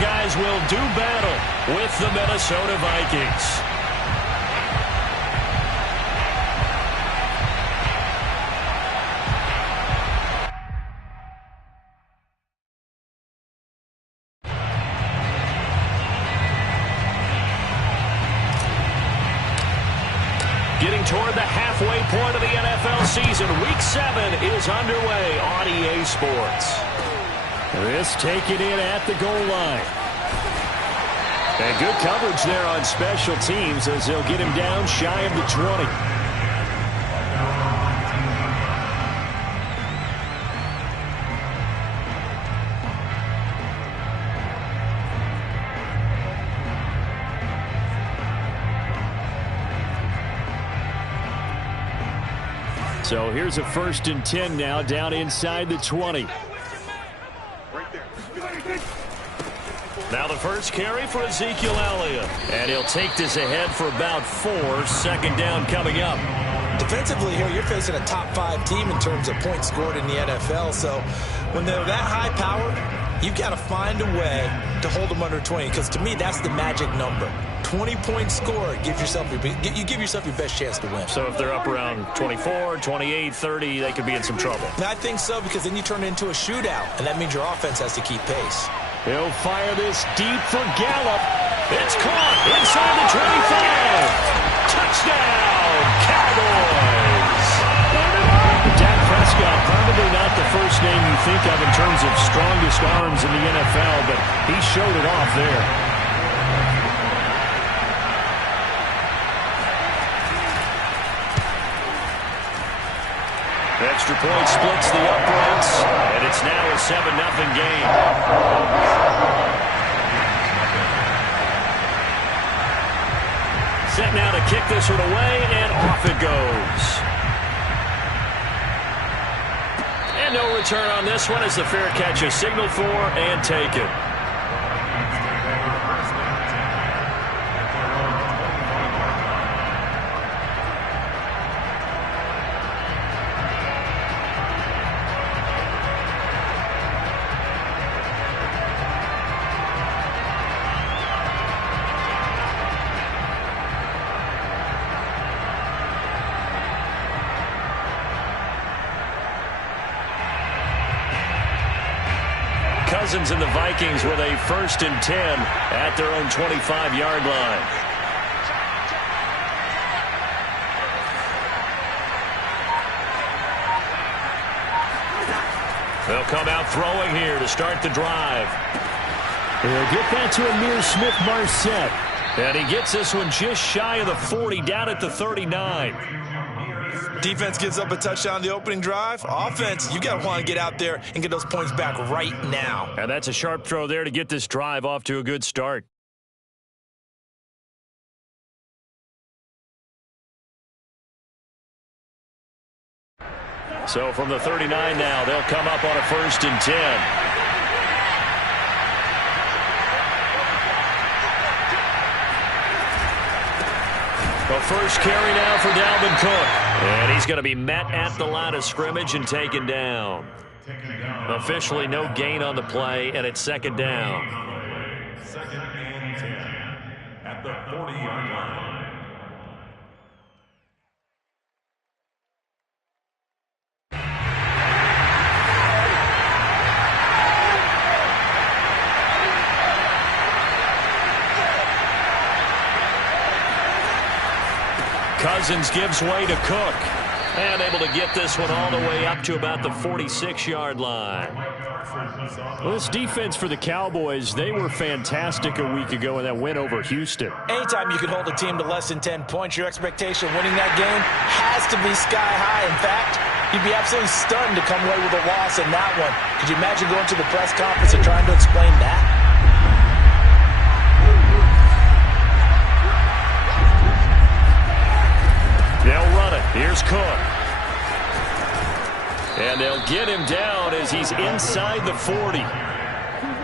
guys will do battle with the Minnesota Vikings. Getting toward the halfway point of the NFL season, Week 7 is underway on EA Sports. This taken in at the goal line. And good coverage there on special teams as they'll get him down shy of the 20. So here's a 1st and 10 now, down inside the 20. Now the first carry for Ezekiel Elliott. And he'll take this ahead for about 4. 2nd down coming up. Defensively here, you're facing a top 5 team in terms of points scored in the NFL. So when they're that high power, you've got to find a way to hold them under 20. Because to me, that's the magic number. 20 points scored, you give yourself your best chance to win. So if they're up around 24, 28, 30, they could be in some trouble. I think so, because then you turn it into a shootout, and that means your offense has to keep pace. He'll fire this deep for Gallup. It's caught inside the 25. Touchdown, Cowboys. Dak Prescott, probably not the first name you think of in terms of strongest arms in the NFL, but he showed it off there. Extra point splits the uprights, and it's now a 7-0 game. Set now to kick this one away, and off it goes. And no return on this one as the fair catch is signaled for and taken. Cousins and the Vikings with a 1st and 10 at their own 25-yard line. They'll come out throwing here to start the drive. They'll get that to Amir Smith-Marset. And he gets this one just shy of the 40, down at the 39. Defense gives up a touchdown the opening drive. Offense, you got to want to get out there and get those points back right now. And that's a sharp throw there to get this drive off to a good start. So from the 39 now, they'll come up on a 1st and 10. The first carry now for Dalvin Cook. And he's going to be met at the line of scrimmage and taken down. Officially no gain on the play, and it's 2nd down. 2nd and 10 at the 40-yard line. Cousins gives way to Cook. And able to get this one all the way up to about the 46-yard line. Well, this defense for the Cowboys, they were fantastic a week ago in that win over Houston. Anytime you can hold a team to less than 10 points, your expectation of winning that game has to be sky high. In fact, you'd be absolutely stunned to come away with a loss in that one. Could you imagine going to the press conference and trying to explain that? They'll run it. Here's Cook. And they'll get him down as he's inside the 40.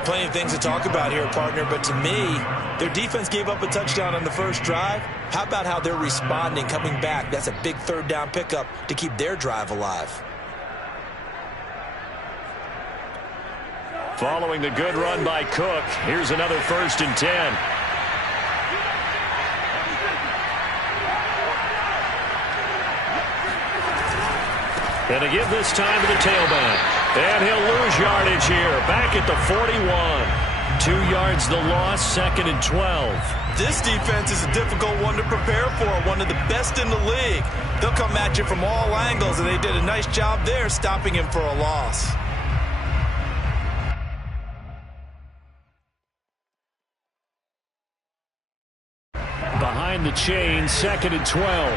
Plenty of things to talk about here, partner, but to me, their defense gave up a touchdown on the first drive. How about how they're responding, coming back? That's a big 3rd down pickup to keep their drive alive. Following the good run by Cook, here's another 1st and 10. And to give this time to the tailback. And he'll lose yardage here. Back at the 41. 2 yards the loss, 2nd and 12. This defense is a difficult one to prepare for, one of the best in the league. They'll come at you from all angles, and they did a nice job there stopping him for a loss. Behind the chain, 2nd and 12.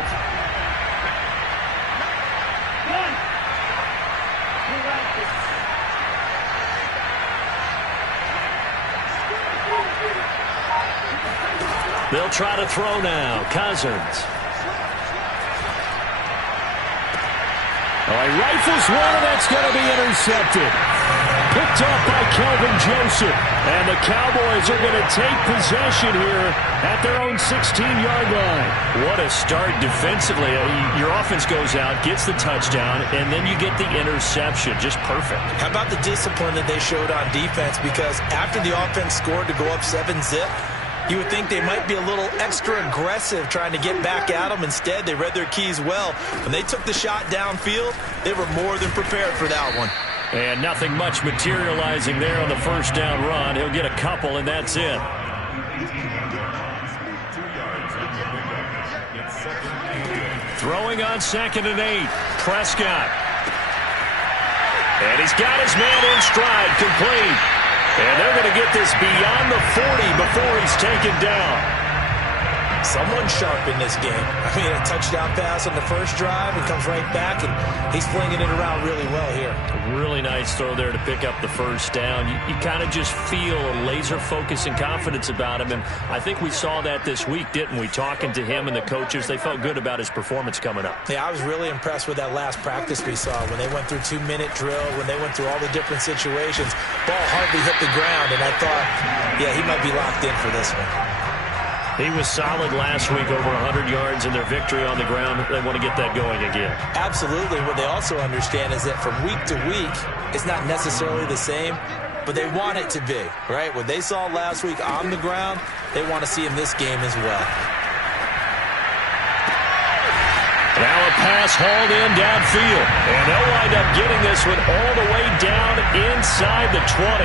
They'll try to throw now. Cousins. Oh, he rifles one, and that's going to be intercepted. Picked up by Kelvin Joseph. And the Cowboys are going to take possession here at their own 16-yard line. What a start defensively. Your offense goes out, gets the touchdown, and then you get the interception. Just perfect. How about the discipline that they showed on defense? Because after the offense scored to go up 7-zip, you would think they might be a little extra aggressive trying to get back at them. Instead, they read their keys well. When they took the shot downfield, they were more than prepared for that one. And nothing much materializing there on the 1st down run. He'll get a couple, and that's it. Throwing on 2nd and 8. Prescott. And he's got his man in stride, complete. And they're going to get this beyond the 40 before he's taken down. Someone sharp in this game. I mean, a touchdown pass on the first drive and comes right back, and he's flinging it around really well here. A really nice throw there to pick up the 1st down. You kind of just feel a laser focus and confidence about him, and I think we saw that this week, didn't we? Talking to him and the coaches, they felt good about his performance coming up. Yeah, I was really impressed with that last practice we saw when they went through 2-minute drill, when they went through all the different situations. Ball hardly hit the ground, and I thought, yeah, he might be locked in for this one. He was solid last week, over 100 yards in their victory on the ground. They want to get that going again. Absolutely. What they also understand is that from week to week, it's not necessarily the same, but they want it to be, right? What they saw last week on the ground, they want to see in this game as well. Now a pass hauled in downfield, and they'll wind up getting this one all the way down inside the 20.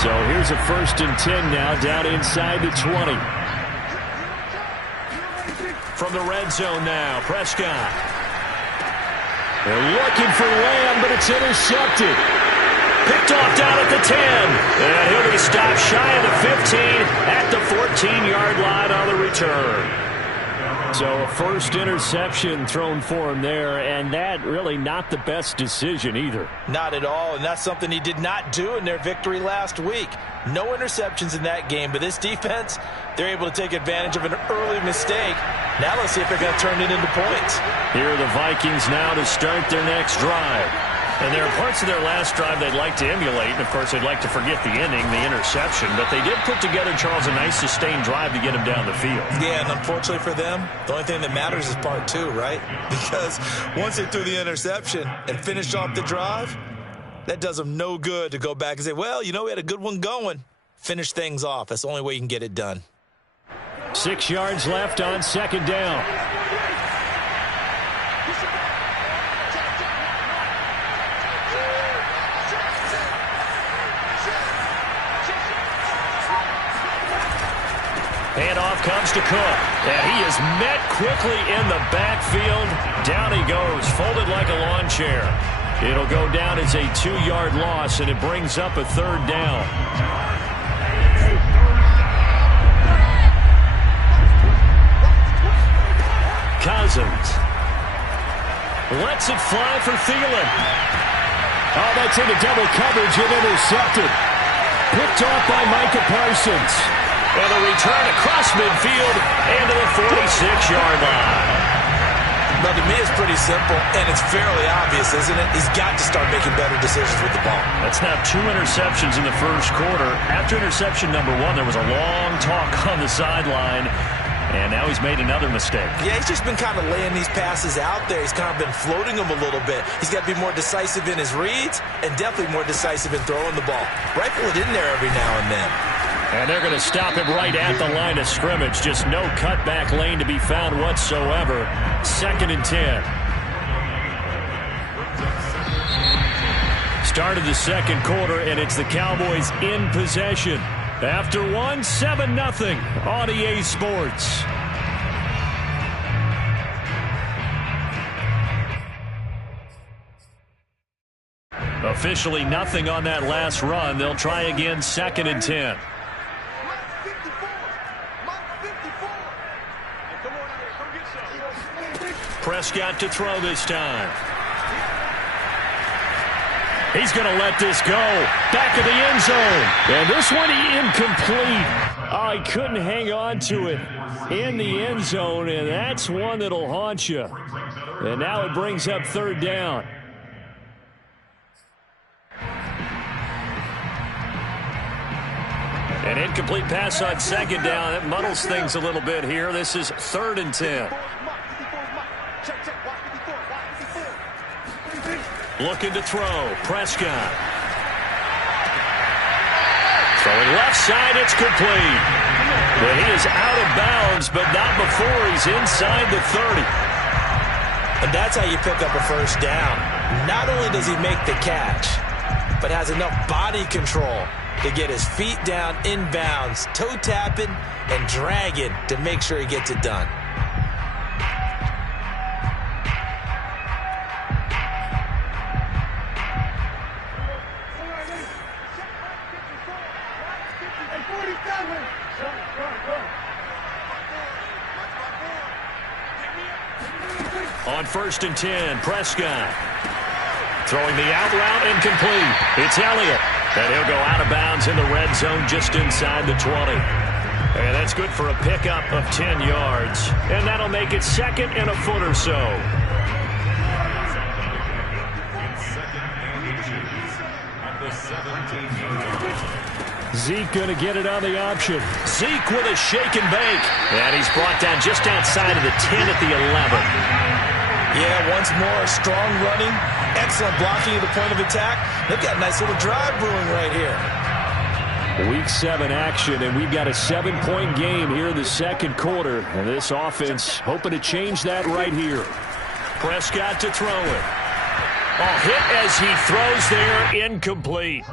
So here's a 1st and 10 now, down inside the 20. From the red zone now, Prescott. They're looking for Lamb, but it's intercepted. Picked off down at the 10. And he'll be stopped shy of the 15 at the 14-yard line on the return. So a 1st interception thrown for him there, and that really not the best decision either. Not at all, and that's something he did not do in their victory last week. No interceptions in that game, but this defense, they're able to take advantage of an early mistake. Now let's see if they're going to turn it into points. Here are the Vikings now to start their next drive. And there are parts of their last drive they'd like to emulate. And, of course, they'd like to forget the ending, the interception. But they did put together, Charles, a nice sustained drive to get him down the field. Yeah, and unfortunately for them, the only thing that matters is part 2, right? Because once they threw the interception and finished off the drive, that does them no good to go back and say, well, you know, we had a good one going. Finish things off. That's the only way you can get it done. 6 yards left on 2nd down. Handoff comes to Cook, and he is met quickly in the backfield. Down he goes, folded like a lawn chair. It'll go down as a 2-yard loss, and it brings up a 3rd down. Cousins lets it fly for Thielen. Oh, that's into double coverage and intercepted. Picked off by Micah Parsons. And a return across midfield and to the 46-yard line. Now, to me, it's pretty simple, and it's fairly obvious, isn't it? He's got to start making better decisions with the ball. That's now 2 interceptions in the first quarter. After interception number 1, there was a long talk on the sideline. And now he's made another mistake. Yeah, he's just been kind of laying these passes out there. He's kind of been floating them a little bit. He's got to be more decisive in his reads and definitely more decisive in throwing the ball. Rifle it in there every now and then. And they're going to stop him right at the line of scrimmage. Just no cutback lane to be found whatsoever. 2nd and 10. Start of the second quarter, and it's the Cowboys in possession. After one, 7-0 on EA Sports. Officially nothing on that last run. They'll try again, 2nd and 10. Prescott to throw this time. He's going to let this go. Back of the end zone. And this one incomplete. Oh, he couldn't hang on to it in the end zone, and that's one that'll haunt you. And now it brings up 3rd down. An incomplete pass on 2nd down. That muddles things a little bit here. This is 3rd and 10. Looking to throw. Prescott. Throwing left side. It's complete. But he is out of bounds, but not before he's inside the 30. And that's how you pick up a first down. Not only does he make the catch, but has enough body control to get his feet down inbounds, toe tapping and dragging to make sure he gets it done. On 1st and 10, Prescott. Throwing the out route, incomplete. It's Elliott. And he'll go out of bounds in the red zone just inside the 20. And that's good for a pickup of 10 yards. And that'll make it 2nd and a foot or so. Zeke going to get it on the option. Zeke with a shake and bake. And he's brought down just outside of the 10 at the 11. Yeah, once more, strong running, excellent blocking at the point of attack. They've got a nice little drive brewing right here. Week 7 action, and we've got a 7-point game here in the second quarter. And this offense hoping to change that right here. Prescott to throw it. Oh, hit as he throws there, incomplete.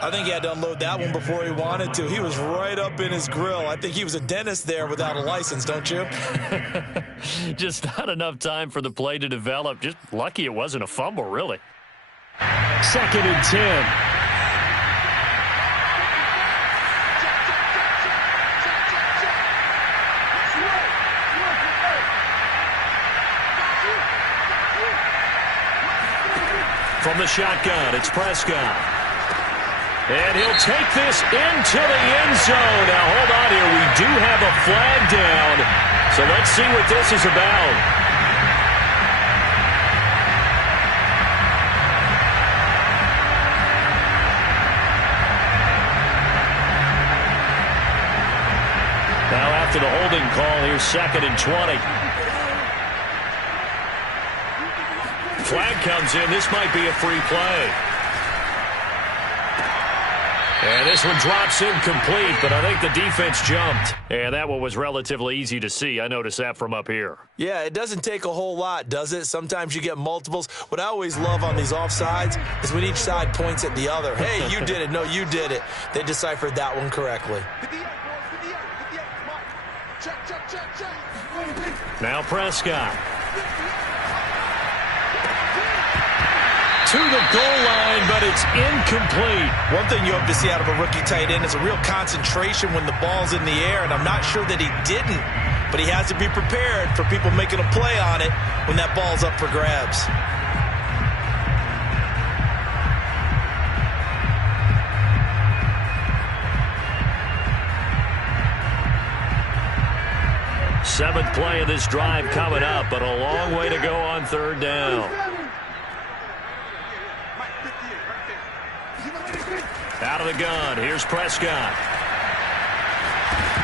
I think he had to unload that one before he wanted to. He was right up in his grill. I think he was a dentist there without a license, don't you? Just not enough time for the play to develop. Just lucky it wasn't a fumble, really. 2nd and 10. From the shotgun, it's Prescott. And he'll take this into the end zone. Now, hold on here. We do have a flag down. So let's see what this is about. Now, after the holding call, here's 2nd and 20. Flag comes in. This might be a free play. And this one drops incomplete, but I think the defense jumped. And that one was relatively easy to see. I noticed that from up here. Yeah, it doesn't take a whole lot, does it? Sometimes you get multiples. What I always love on these offsides is when each side points at the other. Hey, you did it. No, you did it. They deciphered that one correctly. Now Prescott. To the goal line, but it's incomplete. One thing you hope to see out of a rookie tight end is a real concentration when the ball's in the air, and I'm not sure that he didn't, but he has to be prepared for people making a play on it when that ball's up for grabs. Seventh play of this drive coming up, but a long way to go on 3rd down. Out of the gun, here's Prescott.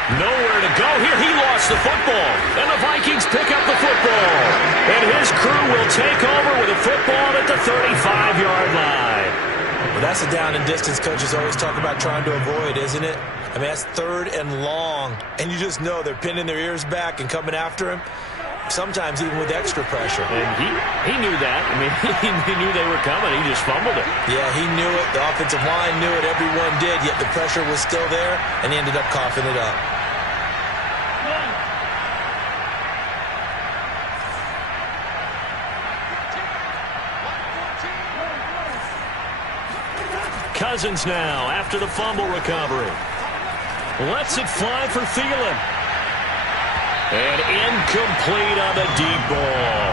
Nowhere to go here. He lost the football. And the Vikings pick up the football. And his crew will take over with a football at the 35-yard line. Well, that's a down and distance coaches always talk about trying to avoid, isn't it? I mean, that's 3rd and long. And you just know they're pinning their ears back and coming after him. Sometimes even with extra pressure. And he knew that. I mean, he knew they were coming. He just fumbled it. Yeah, he knew it. The offensive line knew it. Everyone did. Yet the pressure was still there, and he ended up coughing it up. Cousins now after the fumble recovery. Lets it fly for Thielen. And incomplete on the deep ball.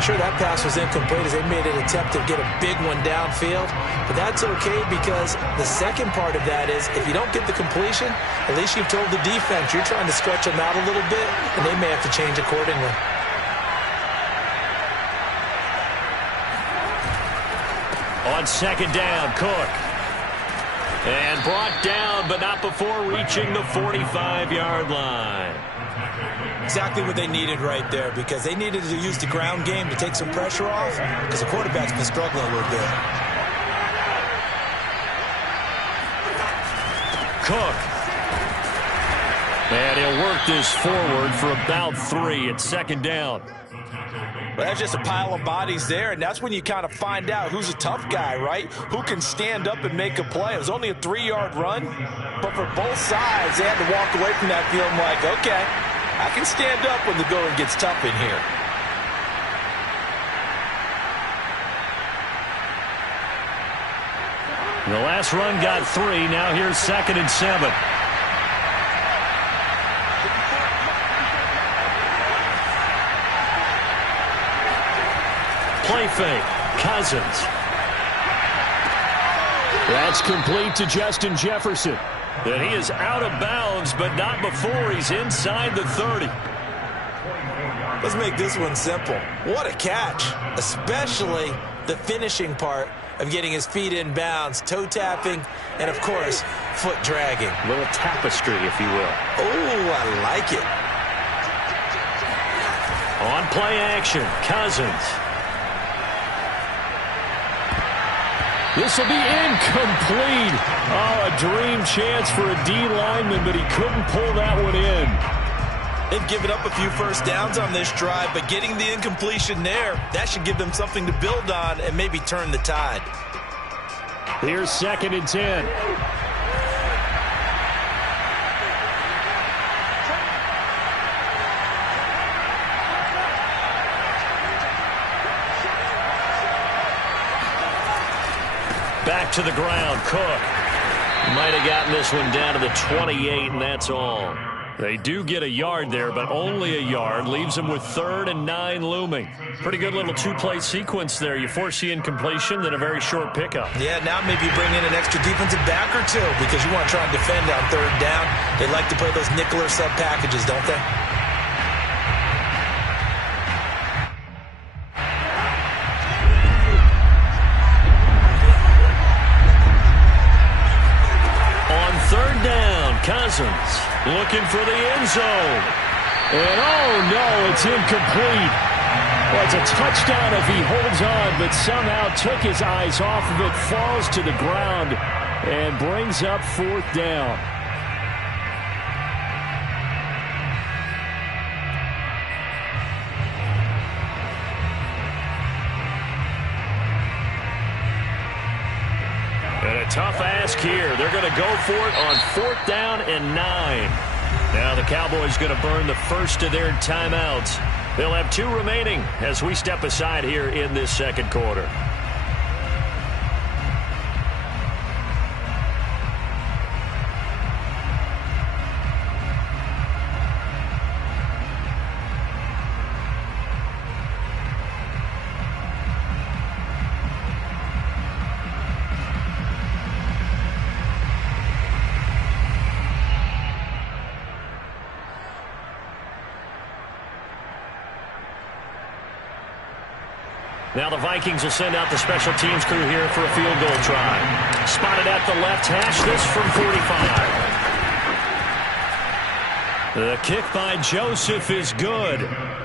Sure, that pass was incomplete as they made an attempt to get a big one downfield. But that's okay because the second part of that is if you don't get the completion, at least you've told the defense you're trying to stretch them out a little bit, and they may have to change accordingly. On second down, Cook. And brought down, but not before reaching the 45-yard line. Exactly what they needed right there because they needed to use the ground game to take some pressure off because the quarterback's been struggling a little bit. Cook. And he'll work this forward for about 3 at second down. Well, that's just a pile of bodies there, and that's when you kind of find out who's a tough guy, right? Who can stand up and make a play. It was only a 3-yard run, but for both sides, they had to walk away from that feeling like, okay, I can stand up when the going gets tough in here. The last run got 3. Now here's 2nd and 7. Play fake. Cousins. That's complete to Justin Jefferson. And he is out of bounds, but not before he's inside the 30. Let's make this one simple. What a catch, especially the finishing part of getting his feet in bounds, toe tapping, and, of course, foot dragging. A little tapestry, if you will. Oh, I like it. On play action, Cousins. This will be incomplete. Oh, a dream chance for a D lineman, but he couldn't pull that one in. They've given up a few first downs on this drive, but getting the incompletion there, that should give them something to build on and maybe turn the tide. Here's 2nd and 10. Back to the ground, Cook. Might have gotten this one down to the 28, and that's all. They do get a yard there, but only a yard. Leaves them with 3rd and 9 looming. Pretty good little 2-play sequence there. You force the incompletion, then a very short pickup. Yeah, now maybe you bring in an extra defensive back or two because you want to try and defend on 3rd down. They like to play those nickel or sub packages, don't they? Cousins looking for the end zone. And oh no, it's incomplete. Well, it's a touchdown if he holds on, but somehow took his eyes off of it, falls to the ground, and brings up 4th down. And a tough ask here. They're going to go for it on 4th down and 9. Now the Cowboys going to burn the first of their timeouts. They'll have 2 remaining as we step aside here in this second quarter. Now the Vikings will send out the special teams crew here for a field goal try. Spotted at the left hash, this from 45. The kick by Joseph is good.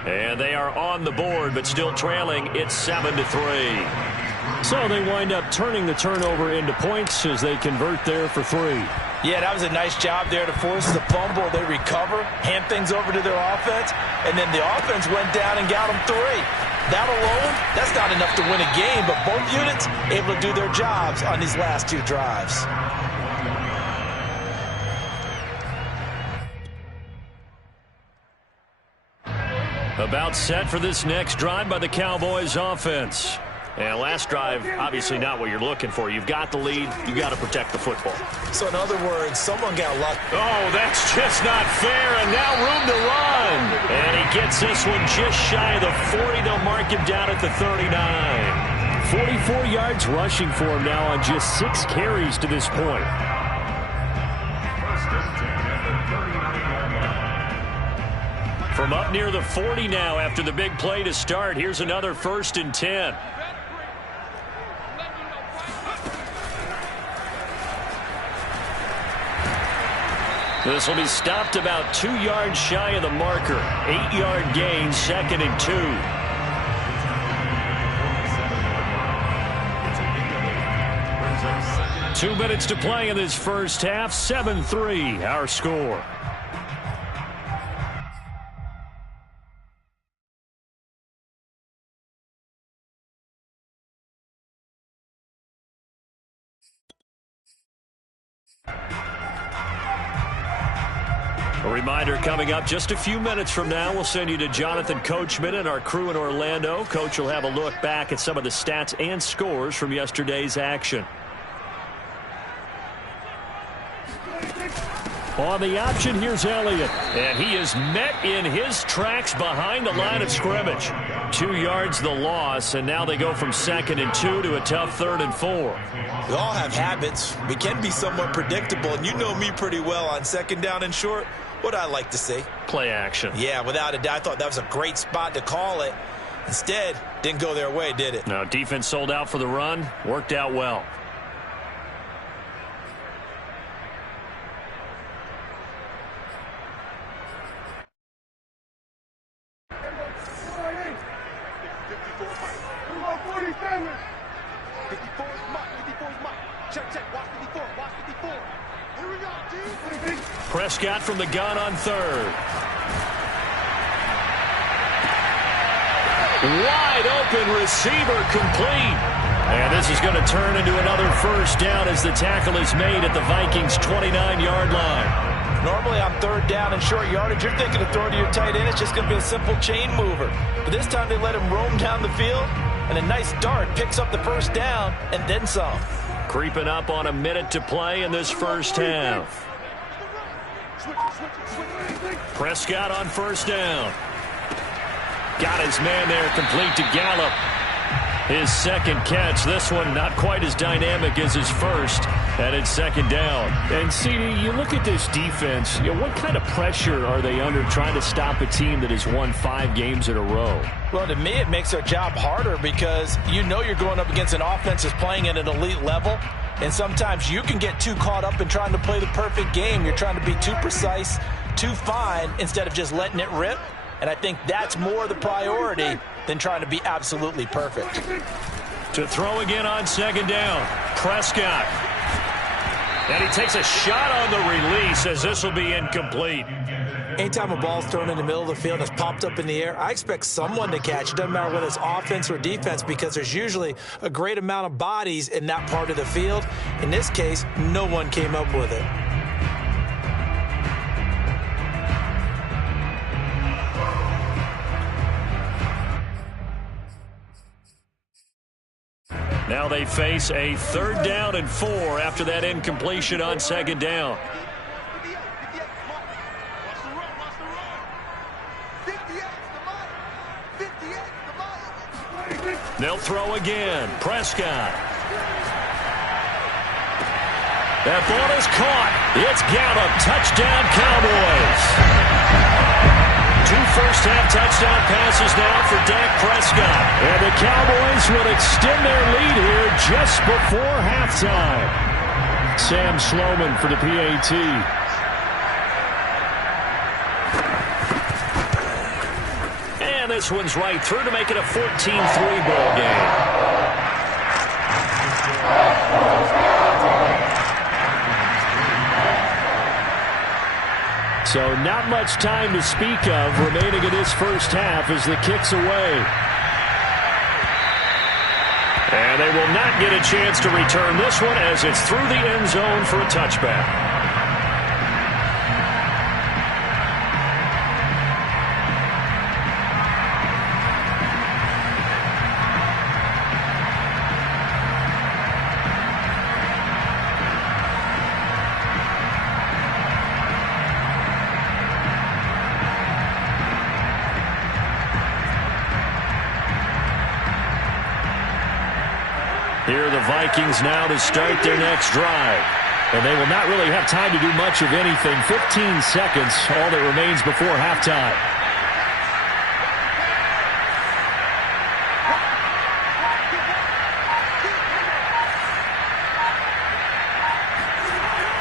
And they are on the board, but still trailing. It's 7-3. So they wind up turning the turnover into points as they convert there for 3. Yeah, that was a nice job there to force the fumble. They recover, hand things over to their offense, and then the offense went down and got them 3. That alone, that's not enough to win a game, but both units able to do their jobs on these last 2 drives. About set for this next drive by the Cowboys offense. And last drive, obviously not what you're looking for. You've got the lead. You've got to protect the football. So in other words, someone got lucky. Oh, that's just not fair. And now room to run. And he gets this one just shy of the 40. They'll mark him down at the 39. 44 yards rushing for him now on just 6 carries to this point. From up near the 40 now after the big play to start. Here's another 1st and 10. This will be stopped about 2 yards shy of the marker. 8-yard gain, 2nd and 2. 2 minutes to play in this first half. 7-3, our score. A reminder coming up just a few minutes from now, we'll send you to Jonathan Coachman and our crew in Orlando. Coach will have a look back at some of the stats and scores from yesterday's action. On the option, here's Elliott. And he is met in his tracks behind the line of scrimmage. 2 yards the loss, and now they go from 2nd and 2 to a tough 3rd and 4. We all have habits. We can be somewhat predictable, and you know me pretty well on 2nd down and short. What I like to see. Play action. Yeah, without a doubt. I thought that was a great spot to call it. Instead, didn't go their way, did it? No, defense sold out for the run. Worked out well. Prescott from the gun on 3rd. Wide open receiver complete. And this is going to turn into another 1st down as the tackle is made at the Vikings' 29-yard line. Normally on 3rd down and short yardage, you're thinking of throwing to your tight end. It's just going to be a simple chain mover. But this time they let him roam down the field, and a nice dart picks up the 1st down and then some. Creeping up on a minute to play in this first half. Prescott on 1st down. Got his man there, complete to Gallup. His 2nd catch. This one not quite as dynamic as his first, and it's 2nd down. And, CD, you look at this defense, what kind of pressure are they under trying to stop a team that has won 5 games in a row? Well, to me, it makes their job harder because you know you're going up against an offense that's playing at an elite level, and sometimes you can get too caught up in trying to play the perfect game. You're trying to be too precise, too fine, instead of just letting it rip. And I think that's more the priority than trying to be absolutely perfect. To throw again on 2nd down, Prescott. And he takes a shot on the release as this will be incomplete. Anytime a ball's thrown in the middle of the field and it's popped up in the air, I expect someone to catch it. Doesn't matter whether it's offense or defense because there's usually a great amount of bodies in that part of the field. In this case, no one came up with it. Now they face a 3rd down and 4 after that incompletion on 2nd down. They'll throw again. Prescott. That ball is caught. It's Gallup. Touchdown, Cowboys. 2 first-half touchdown passes now for Dak Prescott. And the Cowboys will extend their lead here just before halftime. Sam Sloman for the PAT. this one's right through to make it a 14-3 ball game. So not much time to speak of remaining in this first half as the kick's away. And they will not get a chance to return this one as it's through the end zone for a touchback. Here are the Vikings now to start their next drive. And they will not really have time to do much of anything. 15 seconds, all that remains before halftime.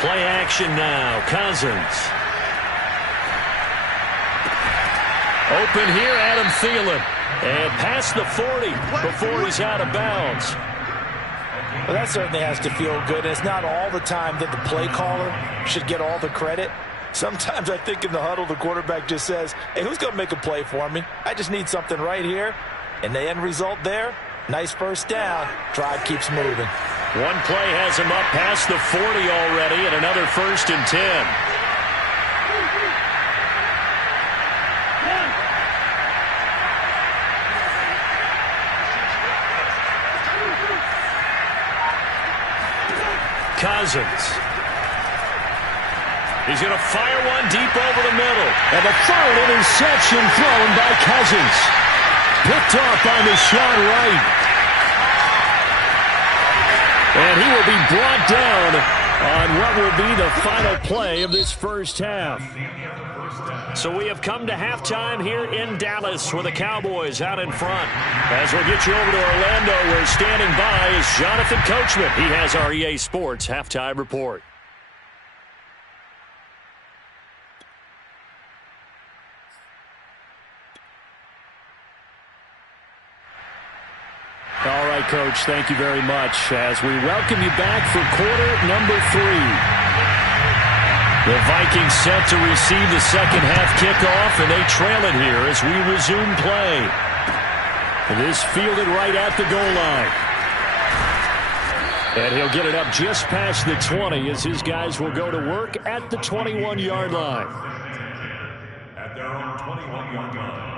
Play action now. Cousins. Open here, Adam Thielen. And past the 40 before he's out of bounds. Well, that certainly has to feel good. And it's not all the time that the play caller should get all the credit. Sometimes I think in the huddle, the quarterback just says, hey, who's going to make a play for me? I just need something right here. And the end result there, nice first down. Drive keeps moving. One play has him up past the 40 already, and another 1st and 10. Cousins. He's going to fire one deep over the middle. And the third interception thrown by Cousins. Picked off on the shot right. And he will be brought down on what will be the final play of this first half. So we have come to halftime here in Dallas with the Cowboys out in front. As we'll get you over to Orlando, where standing by is Jonathan Coachman. He has our EA Sports halftime report. All right, Coach, thank you very much as we welcome you back for quarter number 3. The Vikings set to receive the second half kickoff, and they trail it here as we resume play. This fielded right at the goal line. And he'll get it up just past the 20 as his guys will go to work at the 21-yard line. At their own 21-yard line.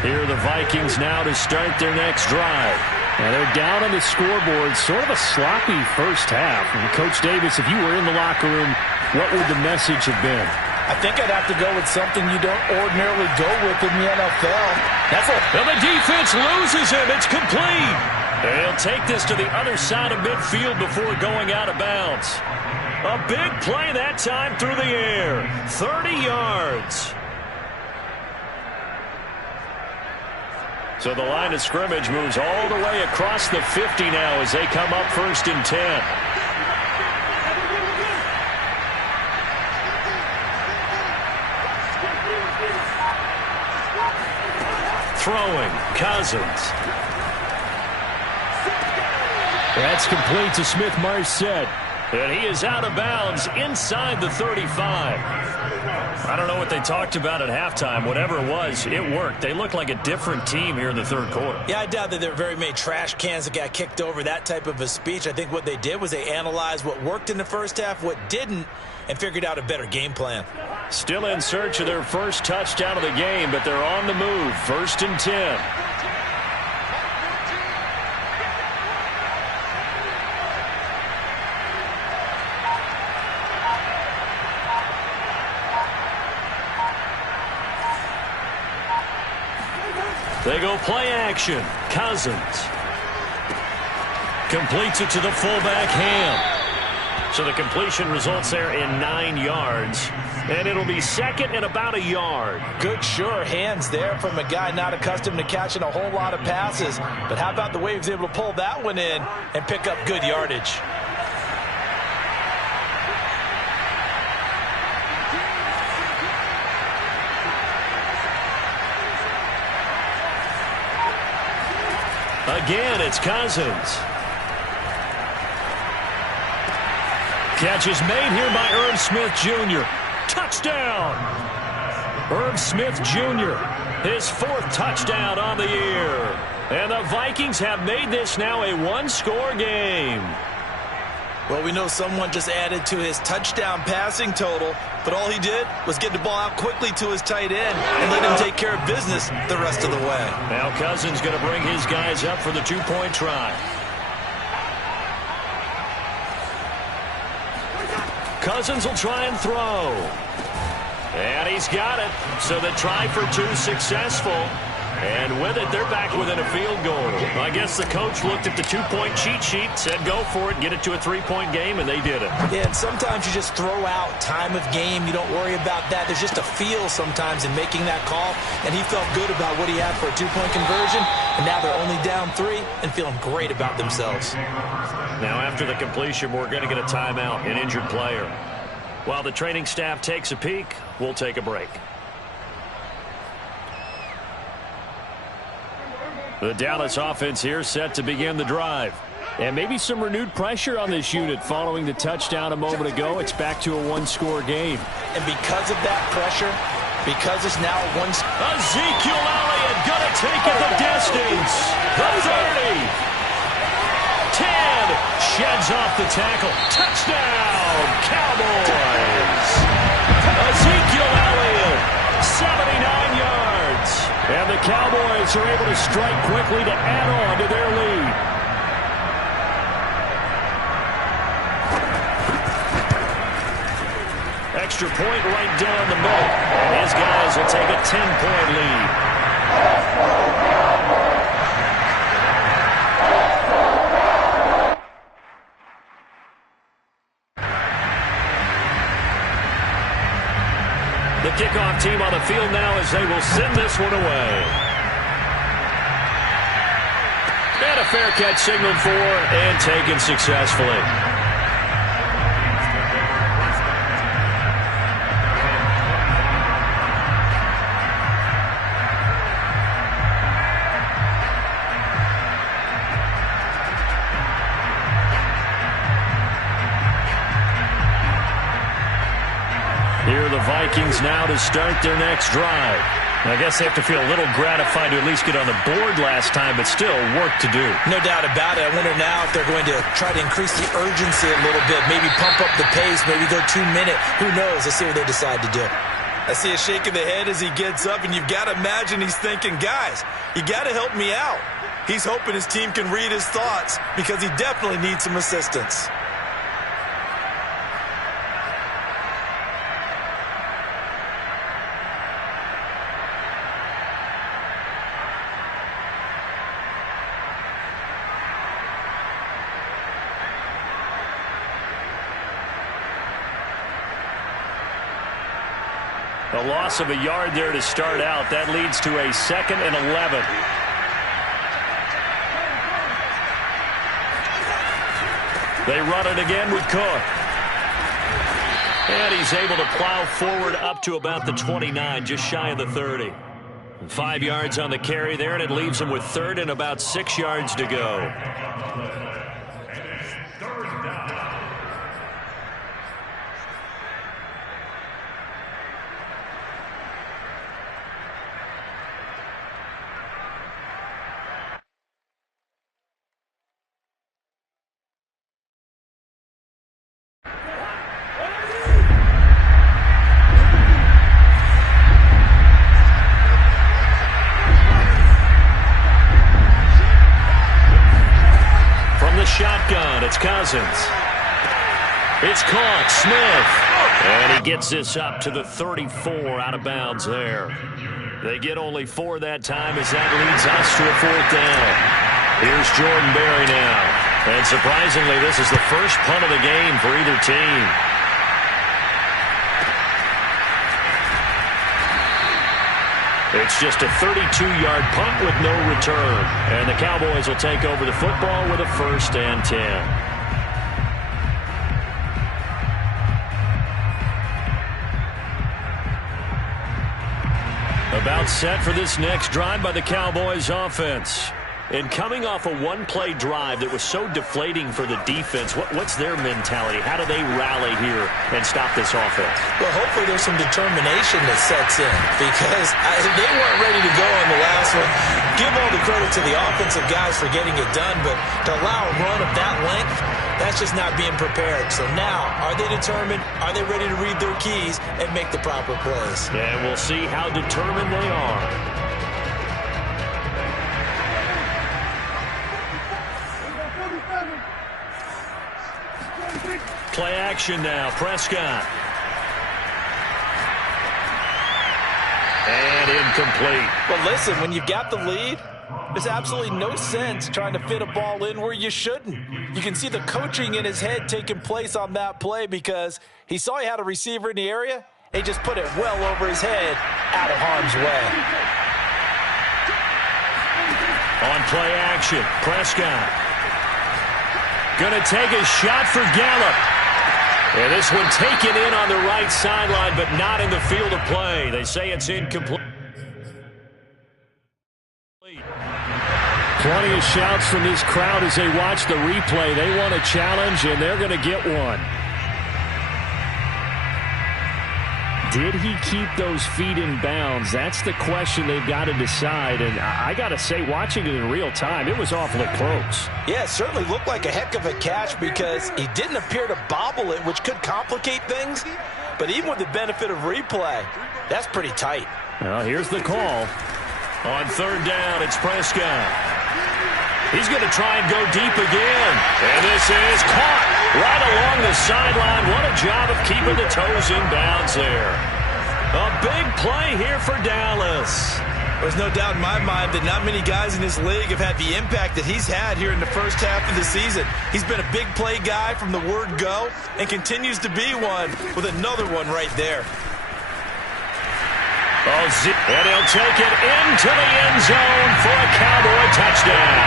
Here are the Vikings now to start their next drive. Now they're down on the scoreboard, sort of a sloppy first half. And Coach Davis, if you were in the locker room, what would the message have been? I think I'd have to go with something you don't ordinarily go with in the NFL. And the defense loses him. It's complete. They'll take this to the other side of midfield before going out of bounds. A big play that time through the air. 30 yards. So the line of scrimmage moves all the way across the 50 now as they come up 1st and 10. Throwing, Cousins. That's complete to Smith-Marset. And he is out of bounds inside the 35. I don't know what they talked about at halftime. Whatever it was, it worked. They look like a different team here in the third quarter. Yeah, I doubt that there were very many trash cans that got kicked over, that type of a speech. I think what they did was they analyzed what worked in the first half, what didn't, and figured out a better game plan. Still in search of their first touchdown of the game, but they're on the move. 1st and 10. They go play action. Cousins completes it to the fullback, Ham. So the completion results there in 9 yards. And it'll be second and about a yard. Good, sure hands there from a guy not accustomed to catching a whole lot of passes. But how about the way he was able to pull that one in and pick up good yardage? Again, it's Cousins. Catch is made here by Irv Smith Jr. Touchdown! Irv Smith Jr., his 4th touchdown on the year. And the Vikings have made this now a one-score game. Well, we know someone just added to his touchdown passing total, but all he did was get the ball out quickly to his tight end and let him take care of business the rest of the way. Now Cousins going to bring his guys up for the 2-point try. Cousins will try and throw. And he's got it. So the try for 2 successful. And with it, they're back within a field goal. I guess the coach looked at the 2-point cheat sheet, said go for it, get it to a 3-point game, and they did it. Yeah, and sometimes you just throw out time of game. You don't worry about that. There's just a feel sometimes in making that call, and he felt good about what he had for a 2-point conversion, and now they're only down 3 and feeling great about themselves. Now after the completion, we're going to get a timeout, an injured player. While the training staff takes a peek, we'll take a break. The Dallas offense here set to begin the drive. And maybe some renewed pressure on this unit following the touchdown a moment ago. It's back to a one-score game. And because of that pressure, because it's now a one... Ezekiel Elliott going to take it the distance. The 30. 10. Sheds off the tackle. Touchdown, Cowboys. Ezekiel Elliott, 79 yards. And the Cowboys are able to strike quickly to add on to their lead. Extra point right down the middle. And his guys will take a 10-point lead. The kickoff team on the field now as they will send this one away. And a fair catch signaled for and taken successfully. Here are the Vikings now to start their next drive. I guess they have to feel a little gratified to at least get on the board last time, but still work to do. No doubt about it. I wonder now if they're going to try to increase the urgency a little bit, maybe pump up the pace, maybe go 2-minute. Who knows? Let's see what they decide to do. I see a shake of the head as he gets up, and you've got to imagine he's thinking, guys, you got to help me out. He's hoping his team can read his thoughts because he definitely needs some assistance. A loss of a yard there to start out. That leads to a 2nd and 11. They run it again with Cook. And he's able to plow forward up to about the 29, just shy of the 30. 5 yards on the carry there, and it leaves him with 3rd and about 6 yards to go. Shotgun, it's Cousins. It's caught, Smith. And he gets this up to the 34 out of bounds there. They get only 4 that time as that leads us to a 4th down. Here's Jordan Berry now. And surprisingly, this is the first punt of the game for either team. It's just a 32-yard punt with no return. And the Cowboys will take over the football with a 1st and 10. About set for this next drive by the Cowboys offense. And coming off a one-play drive that was so deflating for the defense, what's their mentality? How do they rally here and stop this offense? Well, hopefully there's some determination that sets in because they weren't ready to go on the last one. Give all the credit to the offensive guys for getting it done, but to allow a run of that length, that's just not being prepared. So now, are they determined? Are they ready to read their keys and make the proper plays? And we'll see how determined they are. Play action now. Prescott. And incomplete. Well, listen, when you've got the lead, there's absolutely no sense trying to fit a ball in where you shouldn't. You can see the coaching in his head taking place on that play because he saw he had a receiver in the area. He just put it well over his head, out of harm's way. On play action, Prescott. Gonna take a shot for Gallup. And this one taken in on the right sideline, but not in the field of play. They say it's incomplete. Plenty of shouts from this crowd as they watch the replay. They want a challenge, and they're going to get one. Did he keep those feet in bounds? That's the question they've got to decide. And I got to say, watching it in real time, it was awfully close. Yeah, it certainly looked like a heck of a catch because he didn't appear to bobble it, which could complicate things. But even with the benefit of replay, that's pretty tight. Well, here's the call. On third down, it's Prescott. He's going to try and go deep again. And this is caught right along the sideline. What a job of keeping the toes in bounds there. A big play here for Dallas. There's no doubt in my mind that not many guys in this league have had the impact that he's had here in the first half of the season. He's been a big play guy from the word go and continues to be one with another one right there. And he'll take it into the end zone for a Cowboy touchdown.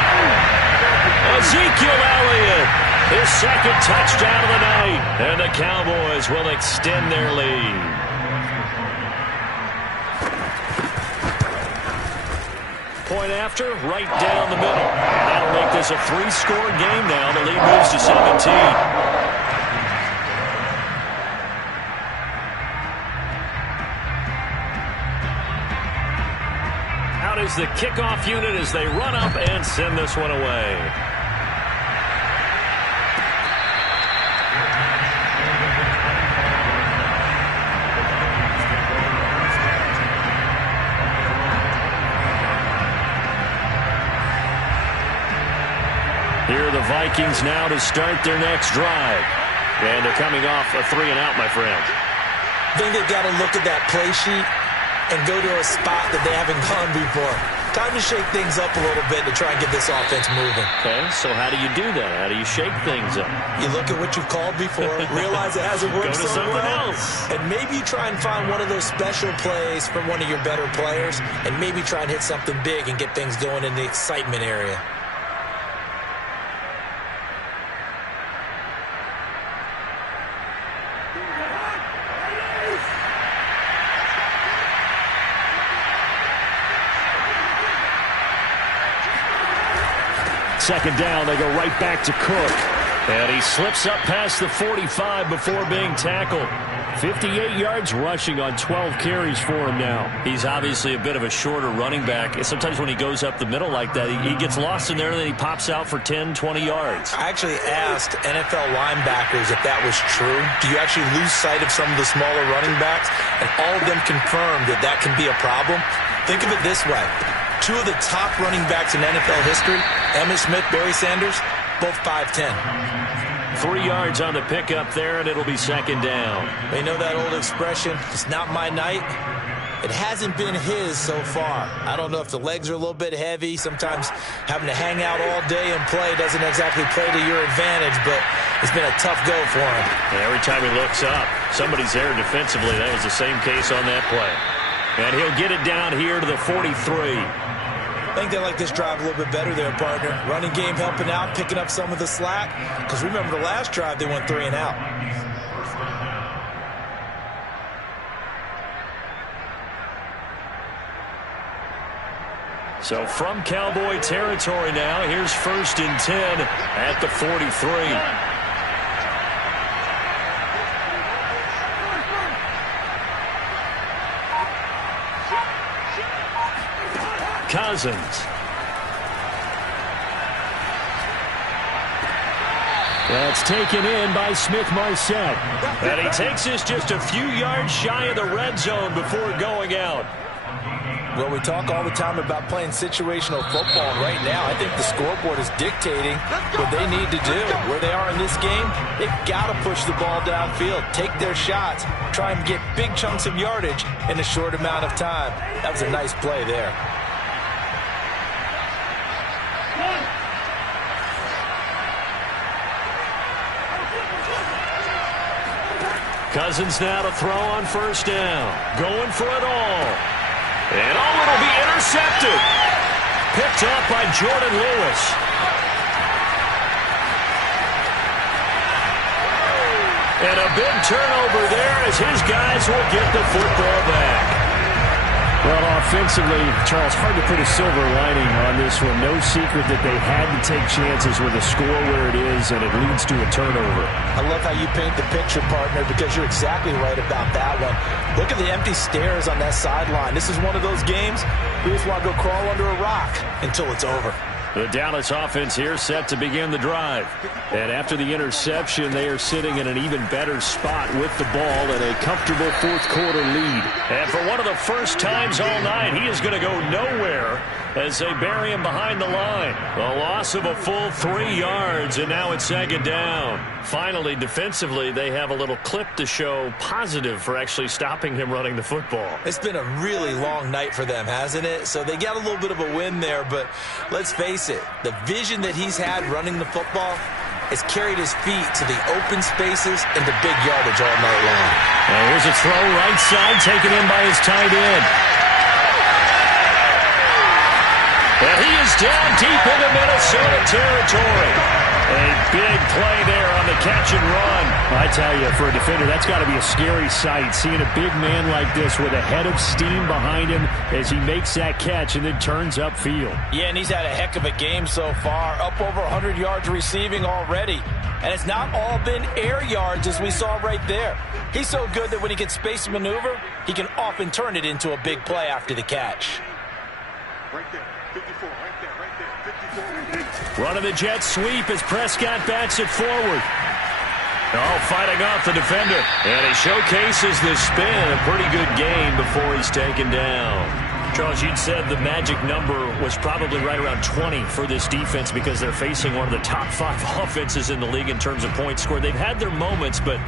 Ezekiel Elliott, his second touchdown of the night. And the Cowboys will extend their lead. Point after, right down the middle. That'll make this a 3-score game now. The lead moves to 17. Is the kickoff unit as they run up and send this one away. Here are the Vikings now to start their next drive. And they're coming off a 3-and-out, my friend. I think they've got to look at that play sheet and go to a spot that they haven't gone before. Time to shake things up a little bit to try and get this offense moving. Okay, so how do you do that? How do you shake things up? You look at what you've called before, realize it hasn't worked so well, and maybe you try and find one of those special plays from one of your better players, and maybe try and hit something big and get things going in the excitement area. Second down, they go right back to Cook. And he slips up past the 45 before being tackled. 58 yards rushing on 12 carries for him now. He's obviously a bit of a shorter running back. Sometimes when he goes up the middle like that, he gets lost in there and then he pops out for 10, 20 yards. I actually asked NFL linebackers if that was true. Do you actually lose sight of some of the smaller running backs? And all of them confirmed that that can be a problem. Think of it this way. Two of the top running backs in NFL history, Emmitt Smith, Barry Sanders, both 5'10". 3 yards on the pickup there, and it'll be second down. You know that old expression, it's not my night? It hasn't been his so far. I don't know if the legs are a little bit heavy. Sometimes having to hang out all day and play doesn't exactly play to your advantage, but it's been a tough go for him. And every time he looks up, somebody's there defensively. That was the same case on that play. And he'll get it down here to the 43. I think they like this drive a little bit better there, partner. Running game helping out, picking up some of the slack. Because remember the last drive, they went 3 and out. So from Cowboy territory now, here's 1st and 10 at the 43. Cousins. That's taken in by Smith-Marset. And he takes this just a few yards shy of the red zone before going out. Well, we talk all the time about playing situational football. Right now, I think the scoreboard is dictating what they need to do. Where they are in this game, they've got to push the ball downfield, take their shots, try and get big chunks of yardage in a short amount of time. That was a nice play there. Cousins now to throw on 1st down. Going for it all. And it'll be intercepted. Picked up by Jordan Lewis. And a big turnover there as his guys will get the football back. Well, offensively, Charles, hard to put a silver lining on this one. No secret that they had to take chances with a score where it is, and it leads to a turnover. I love how you paint the picture, partner, because you're exactly right about that one. Look at the empty stares on that sideline. This is one of those games we just want to go crawl under a rock until it's over. The Dallas offense here set to begin the drive. And after the interception, they are sitting in an even better spot with the ball and a comfortable fourth-quarter lead. And for one of the first times all night, he is going to go nowhere as they bury him behind the line. A loss of a full 3 yards, and now it's 2nd down. Finally, defensively, they have a little clip to show positive for actually stopping him running the football. It's been a really long night for them, hasn't it? So they got a little bit of a win there, but let's face it, the vision that he's had running the football has carried his feet to the open spaces and the big yardage all night long. Now here's a throw right side taken in by his tight end. And he is down deep into Minnesota territory. A big play there on the catch and run. I tell you, for a defender, that's got to be a scary sight, seeing a big man like this with a head of steam behind him as he makes that catch and then turns upfield. Yeah, and he's had a heck of a game so far, up over 100 yards receiving already. And it's not all been air yards as we saw right there. He's so good that when he gets space to maneuver, he can often turn it into a big play after the catch. Right there, 54, right there, 54. Running the jet sweep as Prescott bats it forward. Oh, fighting off the defender. And he showcases the spin. A pretty good game before he's taken down. Charles, you'd said the magic number was probably right around 20 for this defense because they're facing one of the top 5 offenses in the league in terms of points scored. They've had their moments, but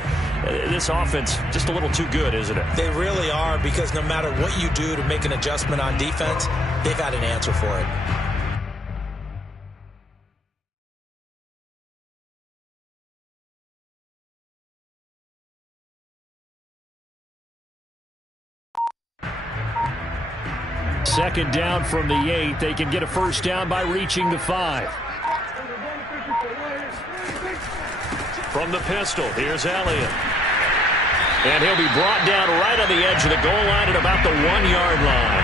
this offense just a little too good, isn't it? They really are, because no matter what you do to make an adjustment on defense, they've had an answer for it. Second down from the 8. They can get a first down by reaching the 5. From the pistol, here's Elliott. And he'll be brought down right on the edge of the goal line at about the 1-yard line.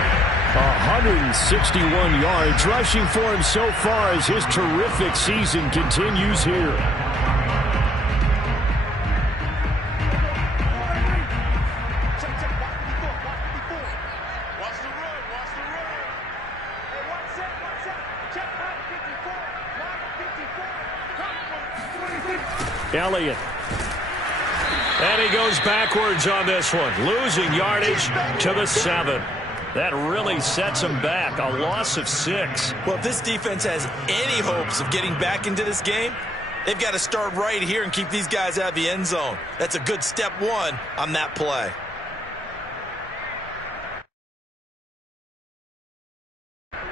161 yards rushing for him so far as his terrific season continues here. Elliott. And he goes backwards on this one, losing yardage to the 7. That really sets him back, a loss of 6. Well, if this defense has any hopes of getting back into this game, they've got to start right here and keep these guys out of the end zone. That's a good step 1 on that play.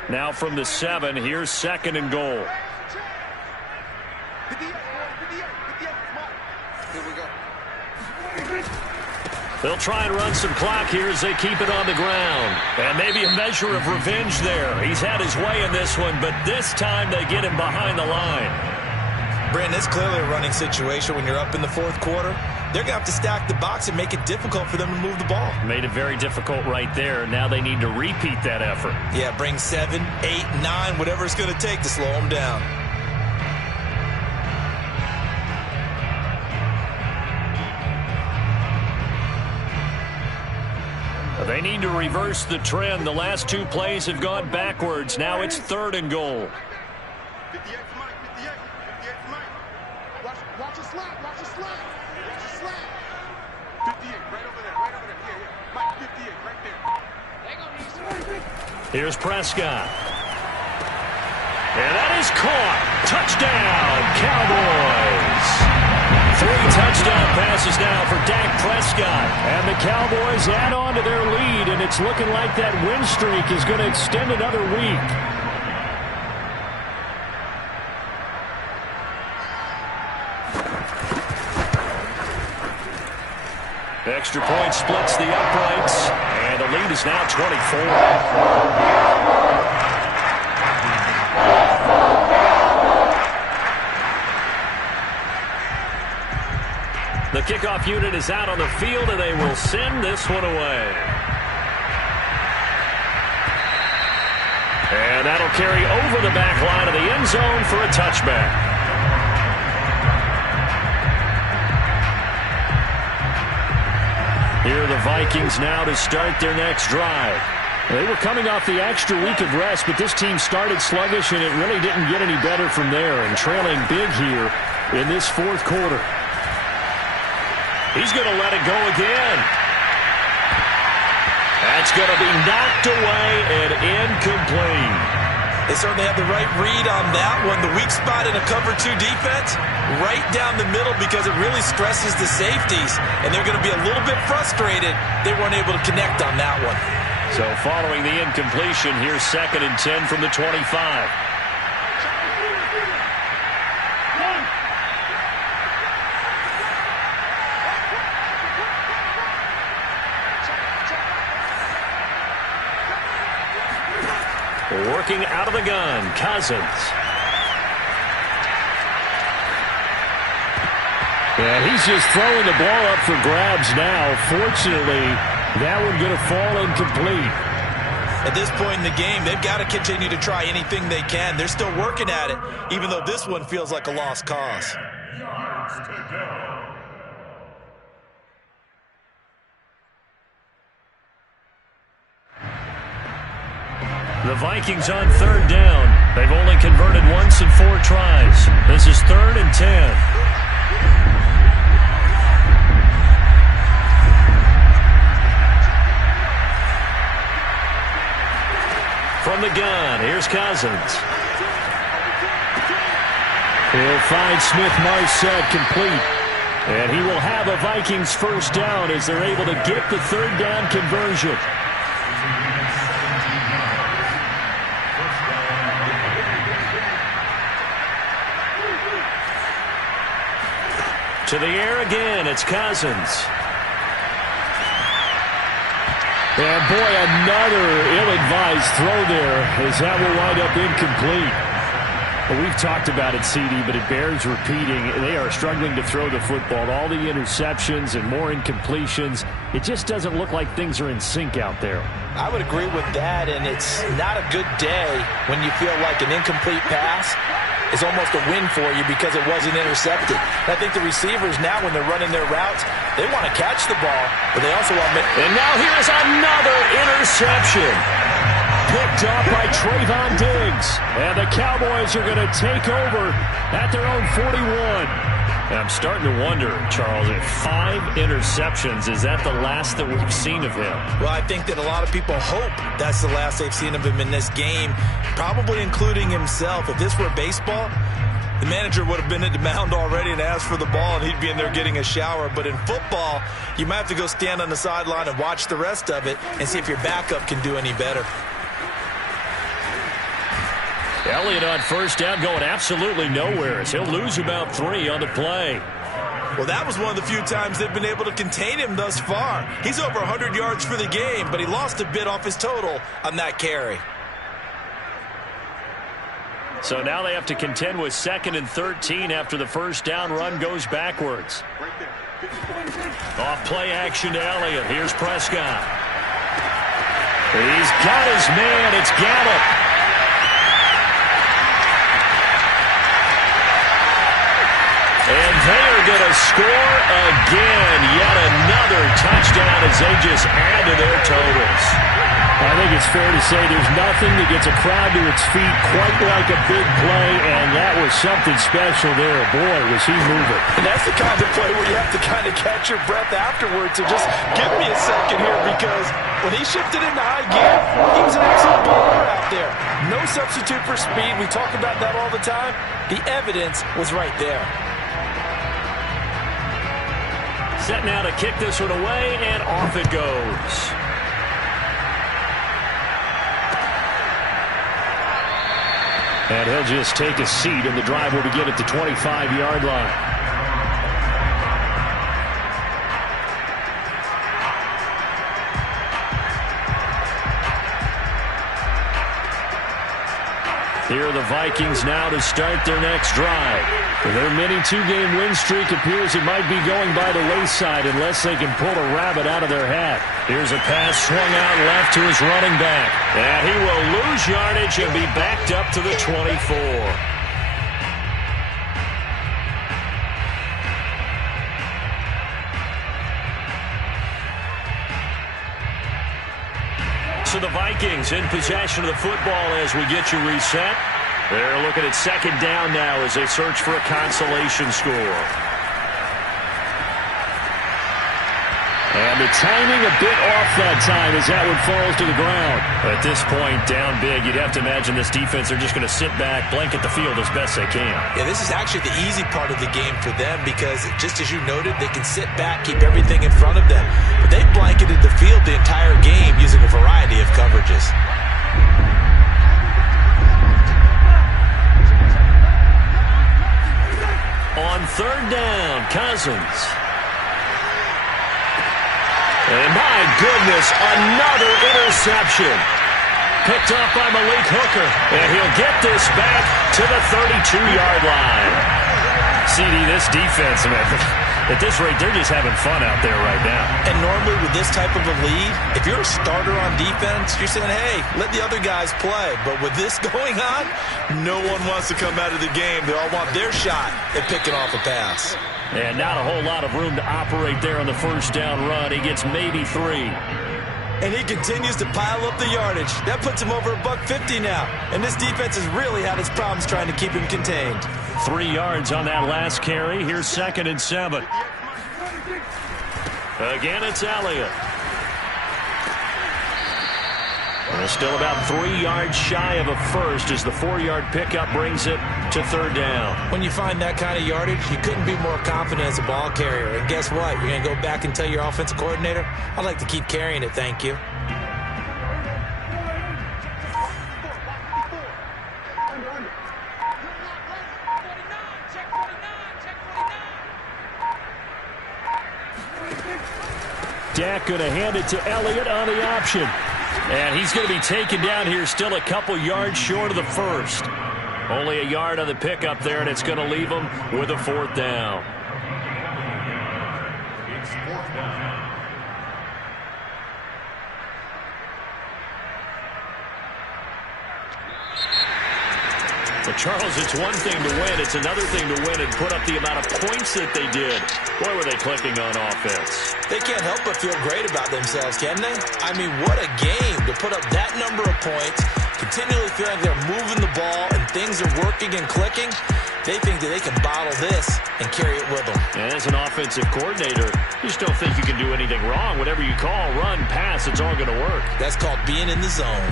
Now from the 7, here's 2nd and goal. They'll try and run some clock here as they keep it on the ground. And maybe a measure of revenge there. He's had his way in this one, but this time they get him behind the line. Brandon, it's clearly a running situation when you're up in the 4th quarter. they're going to have to stack the box and make it difficult for them to move the ball. Made it very difficult right there. Now they need to repeat that effort. Yeah, bring 7, 8, 9, whatever it's going to take to slow them down. They need to reverse the trend. The last 2 plays have gone backwards. Now it's 3rd and goal. 58 for Mike, 58 for Mike. Watch a slant, watch a slant. Watch a slant. 58, right over there. Yeah. Mike, 58, right there. Here's Prescott. And that is caught. Touchdown, Cowboys. 3 touchdown passes now for Dak Prescott. And the Cowboys add on to their lead, and it's looking like that win streak is going to extend another week. Extra point splits the uprights, and the lead is now 24. The kickoff unit is out on the field, and they will send this one away. And that'll carry over the back line of the end zone for a touchback. Here are the Vikings now to start their next drive. They were coming off the extra week of rest, but this team started sluggish, and it really didn't get any better from there, and trailing big here in this 4th quarter. He's going to let it go again. That's going to be knocked away and incomplete. They certainly have the right read on that one. The weak spot in a cover 2 defense, right down the middle because it really stresses the safeties. And they're going to be a little bit frustrated they weren't able to connect on that one. So following the incompletion, here's 2nd and 10 from the 25. Working out of the gun, Cousins. Yeah, he's just throwing the ball up for grabs now. Fortunately, that one going to fall incomplete. At this point in the game, they've got to continue to try anything they can. They're still working at it, even though this one feels like a lost cause. Yards to go. The Vikings on 3rd down. They've only converted once in 4 tries. This is 3rd and 10. From the gun, here's Cousins. He'll find Smith-Marset complete. And he will have a Vikings 1st down as they're able to get the 3rd down conversion. To the air again, it's Cousins. And boy, another ill-advised throw there as that will wind up incomplete. Well, we've talked about it, CD, but it bears repeating. They are struggling to throw the football. All the interceptions and more incompletions. It just doesn't look like things are in sync out there. I would agree with that, and it's not a good day when you feel like an incomplete pass is almost a win for you because it wasn't intercepted. And I think the receivers now, when they're running their routes, they want to catch the ball, but they also want to make... And now here's another interception. Picked off by Trayvon Diggs. And the Cowboys are going to take over at their own 41. I'm starting to wonder, Charles, if 5 interceptions, is that the last that we've seen of him? Well, I think that a lot of people hope that's the last they've seen of him in this game, probably including himself. If this were baseball, the manager would have been at the mound already and asked for the ball, and he'd be in there getting a shower. But in football, you might have to go stand on the sideline and watch the rest of it and see if your backup can do any better. Elliott on 1st down going absolutely nowhere as he'll lose about 3 on the play. Well, that was one of the few times they've been able to contain him thus far. He's over 100 yards for the game, but he lost a bit off his total on that carry. So now they have to contend with 2nd and 13 after the 1st down run goes backwards. Right there. Off play action to Elliott. Here's Prescott. He's got his man. It's Gallup. And they are going to score again. Yet another touchdown as they just add to their totals. I think it's fair to say there's nothing that gets a crowd to its feet quite like a big play, and that was something special there. Boy, was he moving. And that's the kind of play where you have to kind of catch your breath afterwards. So just give me a second here, because when he shifted into high gear, he was an absolute baller out there. No substitute for speed. We talk about that all the time. The evidence was right there. Set now to kick this one away, and off it goes. And he'll just take a seat, and the drive will begin at the 25-yard line. Here are the Vikings now to start their next drive. Their mini two-game win streak appears it might be going by the wayside unless they can pull a rabbit out of their hat. Here's a pass swung out left to his running back. And he will lose yardage and be backed up to the 24. So the Vikings in possession of the football as we get you reset. They're looking at second down now as they search for a consolation score. And the timing a bit off that time as that one falls to the ground. At this point, down big, you'd have to imagine this defense are just going to sit back, blanket the field as best they can. Yeah, this is actually the easy part of the game for them because, just as you noted, they can sit back, keep everything in front of them. But they blanketed the field the entire game using a variety of coverages. On third down, Cousins. And my goodness, another interception. Picked up by Malik Hooker. And he'll get this back to the 32-yard line. CD, this defense, man, at this rate, they're just having fun out there right now. And normally with this type of a lead, if you're a starter on defense, you're saying, hey, let the other guys play. But with this going on, no one wants to come out of the game. They all want their shot at picking off a pass. And not a whole lot of room to operate there on the first down run. He gets maybe 3. And he continues to pile up the yardage. That puts him over $150 now. And this defense has really had its problems trying to keep him contained. 3 yards on that last carry. Here's 2nd and 7. Again, it's Elliott. They're still about 3 yards shy of a first as the 4-yard pickup brings it to third down. When you find that kind of yardage, you couldn't be more confident as a ball carrier. And guess what? You're going to go back and tell your offensive coordinator, I'd like to keep carrying it, thank you. Dak going to hand it to Elliott on the option. And he's going to be taken down here still a couple yards short of the first. Only a yard on the pickup there, and it's going to leave him with a 4th down. It's 4th down. But Charles, it's one thing to win. It's another thing to win and put up the amount of points that they did. Boy, were they clicking on offense. They can't help but feel great about themselves, can they? I mean, what a game to put up that number of points, continually feel like they're moving the ball and things are working and clicking. They think that they can bottle this and carry it with them. And as an offensive coordinator, you just don't think you can do anything wrong. Whatever you call, run, pass, it's all going to work. That's called being in the zone.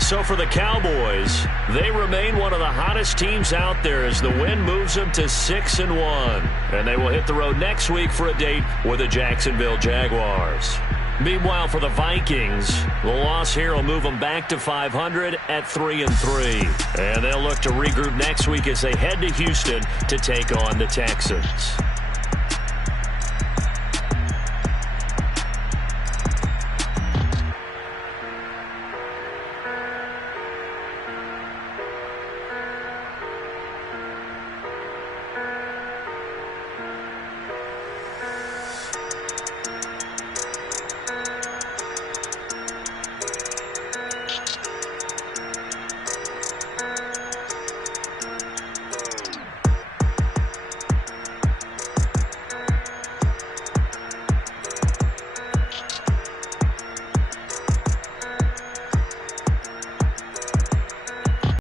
So for the Cowboys, they remain one of the hottest teams out there as the win moves them to 6-1. And they will hit the road next week for a date with the Jacksonville Jaguars. Meanwhile, for the Vikings, the loss here will move them back to 500 at 3-3. And they'll look to regroup next week as they head to Houston to take on the Texans.